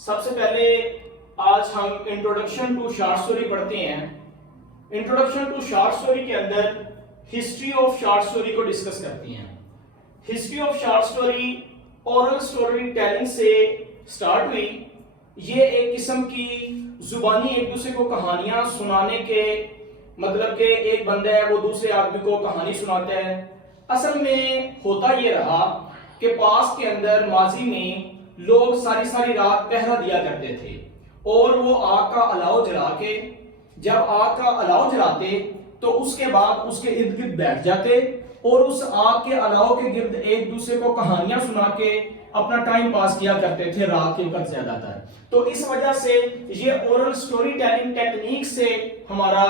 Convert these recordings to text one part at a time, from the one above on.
सबसे पहले आज हम इंट्रोडक्शन टू शॉर्ट स्टोरी पढ़ते हैं। इंट्रोडक्शन टू शॉर्ट स्टोरी के अंदर हिस्ट्री ऑफ शॉर्ट स्टोरी को डिस्कस करते हैं। History of short story oral story telling से स्टार्ट हुई। ये एक किस्म की जुबानी एक दूसरे को कहानियां सुनाने के मतलब के एक बंदा है वो दूसरे आदमी को कहानी सुनाता है। असल में होता ये रहा कि पास के अंदर माजी में लोग सारी सारी रात पहरा दिया करते थे और वो आग का अलाव जला के जब आग का अलाव जलाते तो उसके बाद उसके इर्द गिर्द बैठ जाते और उस आग के अलाव के गिर्द एक दूसरे को कहानियां सुना के अपना टाइम पास किया करते थे रात के वक्त ज्यादातर। तो इस वजह से ये ओरल स्टोरी टेलिंग टेक्निक से हमारा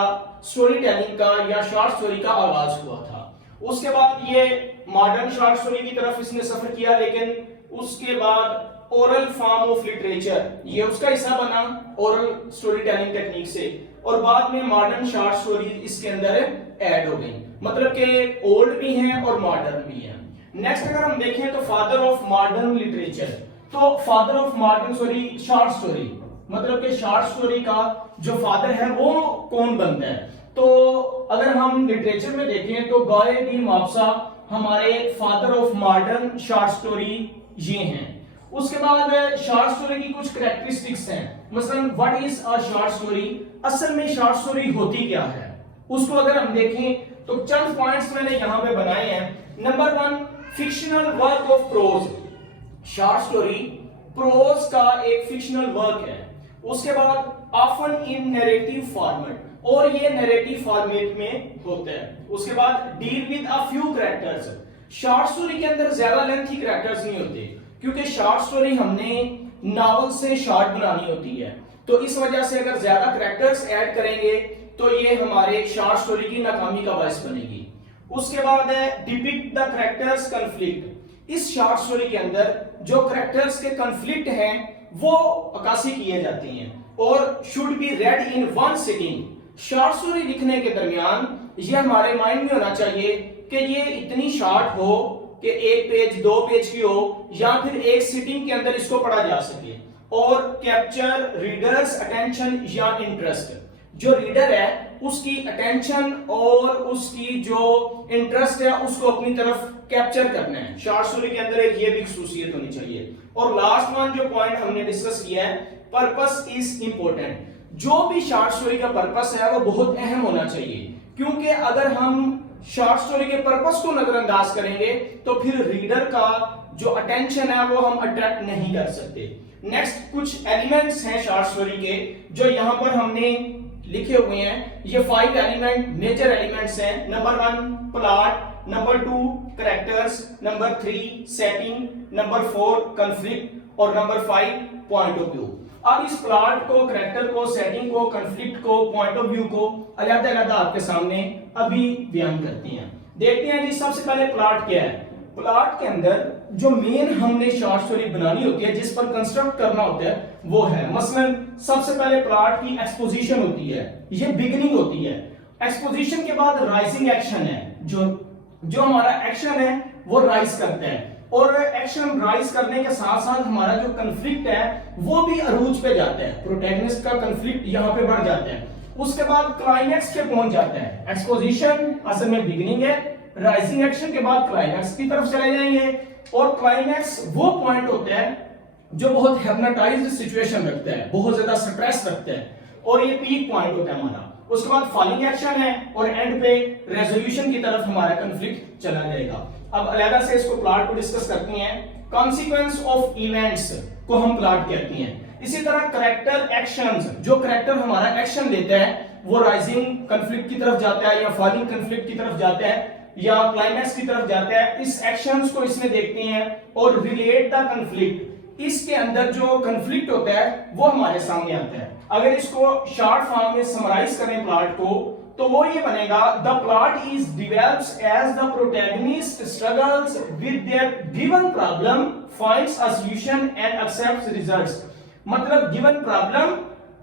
स्टोरी टेलिंग का या शॉर्ट स्टोरी का आगाज हुआ था। उसके बाद ये मॉडर्न शॉर्ट स्टोरी की तरफ इसने सफर किया, लेकिन उसके बाद ओरल फॉर्म ऑफ लिटरेचर ये उसका हिस्सा बना ओरल स्टोरी टेलिंग टेक्निक से, और बाद में मॉडर्न शॉर्ट स्टोरी इसके अंदर ऐड हो गई। मतलब कि ओल्ड भी हैं और मॉडर्न भी हैं। नेक्स्ट अगर हम देखें तो फादर ऑफ मॉडर्न लिटरेचर, तो father of modern short story मतलब कि शॉर्ट स्टोरी का जो फादर है वो कौन बनता है। तो अगर हम लिटरेचर में देखें तो गाय डी मॉप्सा हमारे father of modern short story ये हैं। उसके बाद शॉर्ट स्टोरी की कुछ कैरेक्टरिस्टिक्स हैं, मसलन what is a short story, असल में शॉर्ट स्टोरी होती क्या है उसको अगर हम देखें तो चंद पॉइंट्स मैंने यहां पे बनाए हैं। Number 1, fictional work of prose. Short story prose का एक फिक्शनल वर्क है। उसके बाद ऑफन इन नैरेटिव फॉर्मेट, और ये नैरेटिव फॉर्मेट में होता है। उसके बाद deal with a few characters. Short story के अंदर ज्यादा लेंथी कैरेक्टर्स नहीं होते क्योंकि शॉर्ट स्टोरी हमने नॉवल से शॉर्ट बनानी होती है, तो इस वजह से अगर ज्यादा कैरेक्टर्स ऐड करेंगे तो ये हमारे शॉर्ट स्टोरी की नाकामी का बायस बनेगी। उसके बाद है डिपिक्ट द कैरेक्टर्स कॉन्फ्लिक्ट। इस शॉर्ट स्टोरी के अंदर जो कैरेक्टर्स के कॉन्फ्लिक्ट हैं वो अक्कासी किए जाते हैं और should be red in one sitting. Short story लिखने के दरमियान ये हमारे माइंड में होना चाहिए कि ये इतनी शॉर्ट हो कि एक पेज 2 पेज की हो या फिर एक सिटिंग के अंदर इसको पढ़ा जा सके और कैप्चर रीडर्स अटेंशन या इंटरेस्ट। जो रीडर है उसकी अटेंशन और उसकी जो इंटरेस्ट है उसको अपनी तरफ कैप्चर करना है। शॉर्ट स्टोरी के अंदर एक ये भी खसूसियत होनी चाहिए। और लास्ट वन जो पॉइंट हमने डिस्कस किया है, पर्पस इज इंपॉर्टेंट। जो भी शॉर्ट स्टोरी का पर्पस है वो बहुत अहम होना चाहिए, क्योंकि अगर हम शॉर्ट स्टोरी के पर्पस को नजरअंदाज करेंगे तो फिर रीडर का जो अटेंशन है वो हम अट्रैक्ट नहीं कर सकते। नेक्स्ट कुछ एलिमेंट्स हैं शॉर्ट स्टोरी के जो यहां पर हमने लिखे हुए हैं। ये 5 एलिमेंट मेजर एलिमेंट्स हैं। Number 1 plot, number 2 characters, number 3 setting, number 4 conflict और नंबर 5 पॉइंट ऑफ व्यू। अब इस प्लॉट को, कैरेक्टर को, सेटिंग को, कॉन्फ्लिक्ट को, पॉइंट ऑफ व्यू को अलग-अलग आपके सामने अभी बयान करते हैं। देखते हैं जी सबसे पहले प्लॉट क्या है। प्लॉट के अंदर जो मेन हमने शॉर्ट स्टोरी बनानी होती है, जिस पर कंस्ट्रक्ट करना होता है वो है, मसलन सबसे पहले प्लॉट की एक्सपोजिशन होती है, ये बिगिनिंग होती है। एक्सपोजिशन के बाद राइजिंग एक्शन है, जो हमारा एक्शन है वो राइज करता है और एक्शन राइज करने के साथ साथ हमारा जो कॉन्फ्लिक्ट है वो भी अरूज पे जाता है। प्रोटैगनिस्ट का कॉन्फ्लिक्ट यहाँ पे बढ़ जाता है। उसके बाद क्लाइमैक्स पे पहुंच जाता है। एक्सपोजिशन असल में बिगिनिंग है, राइजिंग एक्शन के बाद क्लाइमैक्स की तरफ चले जाएंगे और क्लाइमैक्स वो पॉइंट होता है जो बहुत हिप्नोटाइज्ड सिचुएशन रखता है, बहुत ज्यादा स्ट्रेस रखता है और ये पीक पॉइंट होता है हमारा। उसके बाद फॉलिंग एक्शन है और एंड पे रेजोल्यूशन की तरफ हमारा कॉन्फ्लिक्ट चला जाएगा। अब अलग से इसको प्लॉट को डिस्कस करते हैं। कॉन्सिक्वेंस ऑफ इवेंट्स को हम प्लॉट कहते हैं। इसी तरह कैरेक्टर एक्शंस, जो कैरेक्टर हमारा एक्शन लेता है वो राइजिंग कॉन्फ्लिक्ट की तरफ जाता है या फॉलिंग कॉन्फ्लिक्ट की तरफ जाता है या क्लाइमैक्स की तरफ जाता है। इस एक्शंस को इसमें देखते हैं और रिलेट द कॉन्फ्लिक्ट। इसके अंदर जो कॉन्फ्लिक्ट होता है वो हमारे सामने आता है। अगर इसको शॉर्ट फॉर्म में समराइज करें प्लॉट को तो वो ये बनेगा, the plot is develops as the protagonist struggles with their given problem, finds a solution and accepts results. मतलब given problem,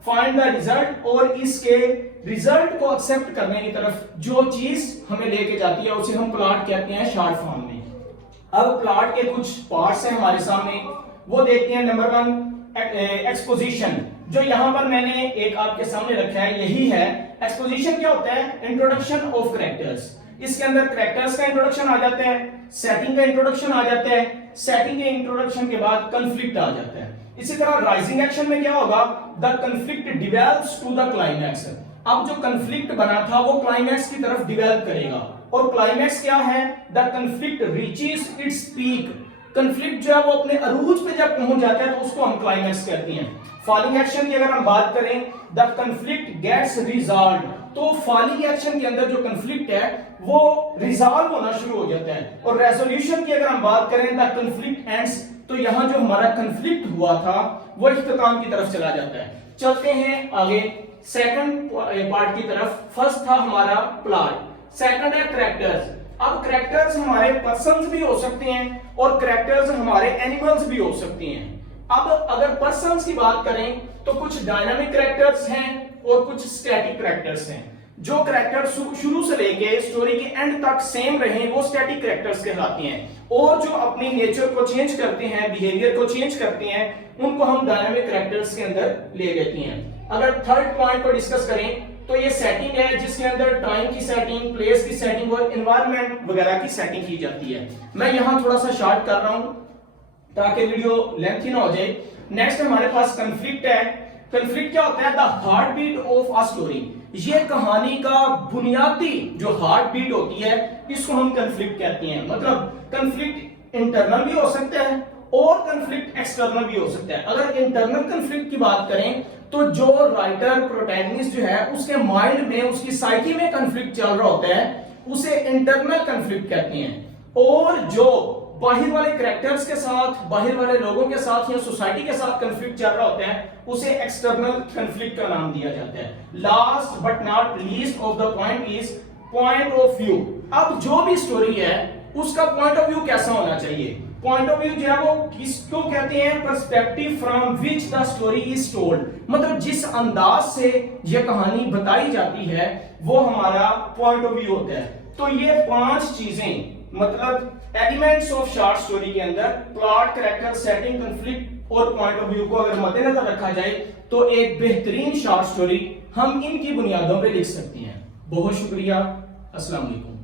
find the result और इसके रिजल्ट को एक्सेप्ट करने की तरफ जो चीज हमें लेके जाती है उसे हम प्लॉट कहते हैं शॉर्ट फॉर्म में। अब प्लॉट के कुछ पार्ट्स हैं हमारे सामने, वो देखते हैं। नंबर 1 एक्सपोजिशन, जो यहां पर मैंने एक आपके सामने रखा है, यही है एक्सपोजिशन। क्या होता है? Introduction of characters. इसके अंदर कैरेक्टर्स का इंट्रोडक्शन आ जाता है, सेटिंग का इंट्रोडक्शन आ जाता है, सेटिंग के इंट्रोडक्शन के बाद कंफ्लिक्ट आ जाता है। इसी तरह राइजिंग एक्शन में क्या होगा? The conflict develops to the climax. अब जो कंफ्लिक्ट बना था वो क्लाइमैक्स की तरफ डिवेल्प करेगा, और क्लाइमैक्स क्या है? The conflict reaches its peak. Conflict जो है वो अपने अरूज पे जब पहुंच जाता है तो उसको हम क्लाइमैक्स कहते हैं। फॉलिंग एक्शन की अगर हम बात करें, द कंफ्लिक्ट गेट्स रिजॉल्व्ड, तो फॉलिंग एक्शन के अंदर जो कंफ्लिक्ट है वो रिजॉल्व होना शुरू हो जाता है। और रेजोल्यूशन की अगर हम बात करें, द कंफ्लिक्ट एंड्स, तो यहां जो हमारा कंफ्लिक्ट हुआ था वो इख्तिताम की तरफ चला जाता है। चलते हैं आगे सेकंड पार्ट की तरफ। फर्स्ट था हमारा प्लॉट, सेकंड है कैरेक्टर्स। अब कैरेक्टर्स हमारे पर्सन्स भी हो सकते हैं और कैरेक्टर्स हमारे एनिमल्स भी हो सकते हैं। अब अगर पर्सन्स की बात करें तो कुछ डायनामिक कैरेक्टर्स हैं और कुछ स्टैटिक कैरेक्टर्स हैं। जो कैरेक्टर्स शुरू से लेके स्टोरी के एंड तक सेम रहे वो स्टैटिक कैरेक्टर्स कहलाते हैं, और जो अपनी नेचर को चेंज करते हैं, बिहेवियर को चेंज करते हैं, उनको हम डायनामिक कैरेक्टर्स के अंदर ले लेते हैं। अगर थर्ड पॉइंट को डिस्कस करें तो ये सेटिंग है जिसके अंदर टाइम की सेटिंग, प्लेस की सेटिंग और एनवायरनमेंट वगैरह की सेटिंग की जाती है। मैं यहां थोड़ा सा शॉर्ट कर रहा हूं ताकि वीडियो लेंथी ना हो जाए। नेक्स्ट हमारे पास कंफ्लिक्ट है। कंफ्लिक्ट क्या होता है? The heartbeat of a story. ये कहानी का बुनियादी जो हार्ट बीट होती है इसको हम कंफ्लिक्ट कहते हैं। मतलब कंफ्लिक्ट इंटरनल भी हो सकता है और कंफ्लिक्ट एक्सटर्नल भी हो सकता है। अगर इंटरनल कंफ्लिक्ट की बात करें तो जो राइटर प्रोटैगनिस्ट जो है उसके माइंड में, उसकी साइकी में कंफ्लिक्ट चल रहा होता है उसे इंटरनल कंफ्लिक्ट कहते हैं। और जो बाहर वाले कैरेक्टर्स के साथ, बाहर वाले लोगों के साथ या सोसाइटी के साथ कंफ्लिक्ट चल रहा होता है उसे एक्सटर्नल कंफ्लिक्ट का नाम दिया जाता है। Last but not least of the point is point of view. अब जो भी स्टोरी है उसका पॉइंट ऑफ व्यू कैसा होना चाहिए? पॉइंट ऑफ व्यू जो है वो किसको कहते हैं? Perspective from which the story is told. मतलब जिस अंदाज से यह कहानी बताई जाती है वो हमारा पॉइंट ऑफ व्यू होता है। तो ये 5 चीजें, मतलब एलिमेंट्स ऑफ शॉर्ट स्टोरी के अंदर प्लॉट, कैरेक्टर, सेटिंग, कंफ्लिक्ट और पॉइंट ऑफ व्यू को अगर मद्देनजर रखा जाए तो एक बेहतरीन शॉर्ट स्टोरी हम इनकी बुनियादों पे लिख सकते हैं। बहुत शुक्रिया। अस्सलाम वालेकुम।